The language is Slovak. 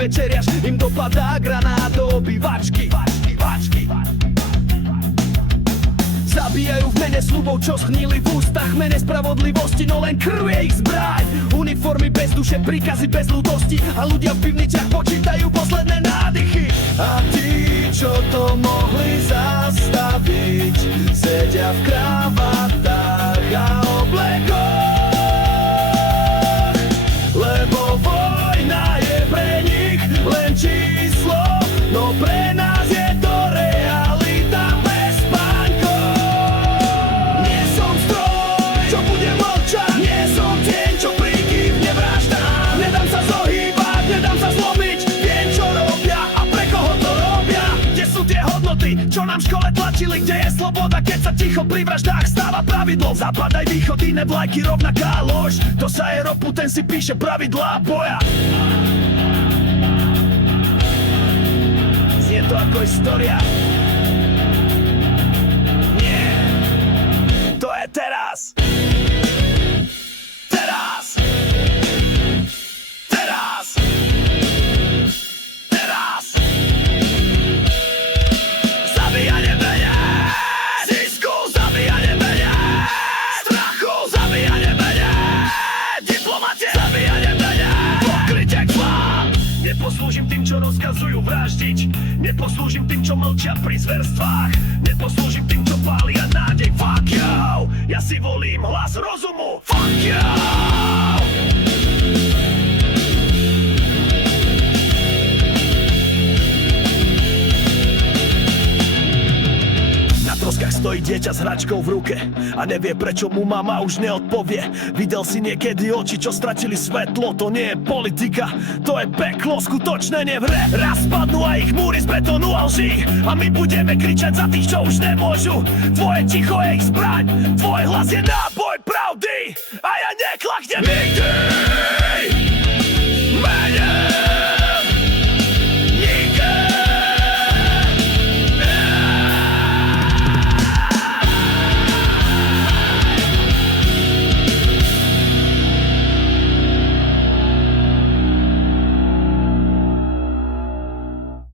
večeriaš, im dopadá granát do obývačky. Zabíjajú v mene sľubov, čo schnili v ústach, mene spravodlivosti, no len krv je ich zbraň. Uniformy bez duše, príkazy bez ľudosti a ľudia v pivniciach počítajú posledné nádychy. A tí, čo to mohli zastaviť, sedia v kravatách a oblekoch, lebo vojna je pre nich len číslo, no pre nás je to realita bez spánkov. Nie som stroj, čo bude mlčať, nie som tieň, čo prikývne vraždám. Nedám sa zohýbať, nedám sa zlomiť, viem, čo robia a pre koho to robia. Kde sú tie hodnoty, čo nám v škole tlačili, kde je sloboda, keď sa ticho pri vraždách stáva pravidlo. Západ aj východ, iné vlajky, rovnaká lož. To sa je ropu, ten si píše pravidlá boja. Znie to ako história. Nie, to je teraz. Teraz. Teraz. Teraz. Zabíjanie mene zisku, zabíjanie mene strachu, zabíjanie mene diplomatie, zabíjanie mene pokrytectva. Neposlúžim tým, čo rozkazujú vraždiť, neposlúžim tým, čo mlčia pri zverstvách, neposlúžim tým, čo pália nádej. Fuck you, ja si volím hlas rozumu. Fuck you. Na troskách stojí dieťa s hračkou v ruke a nevie, prečo mu mama už neodpovie. Videl si niekedy oči, čo stratili svetlo? To nie je politika, to je peklo, skutočné nie v hre. Raz spadnú a ich múry z betónu a lží a my budeme kričať za tých, čo už nemôžu. Tvoje ticho je ich zbraň, tvoj hlas je náboj pravdy a ja neklaknem nikdy.